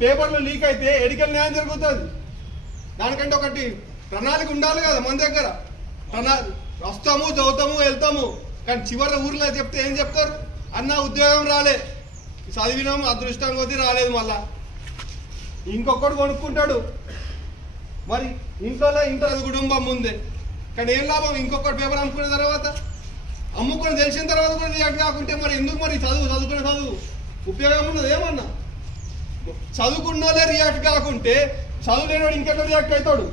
పేపర్లు లీక్ అయితే ఎడికల్ న్యాయం జరుగుతుంది. దానికంటే ఒకటి ప్రణాళిక ఉండాలి కదా మన దగ్గర. ప్రణా వస్తాము చదువుతాము వెళ్తాము. కానీ చివరి ఊర్లో చెప్తే ఏం చెప్తారు? అన్న ఉద్యోగం రాలే. చదివినాం అదృష్టం కొద్ది రాలేదు మళ్ళా. ఇంకొకడు కొనుక్కుంటాడు. మరి ఇంట్లో ఇంట్లో కుటుంబం ముందే కానీ ఏం లాభం? ఇంకొకటి పేపర్ అమ్ముకున్న తర్వాత? అమ్ముకొని తెలిసిన తర్వాత కూడా కాకుంటే మరి ఎందుకు మరి చదువు చదువుకునే చదువు? ఉపయోగం ఉన్నది ఏమన్నా? చదువుకున్న వాళ్ళే రియాక్ట్ కాకుంటే చదువు ఇంకెక్కడ రియాక్ట్ అవుతాడు?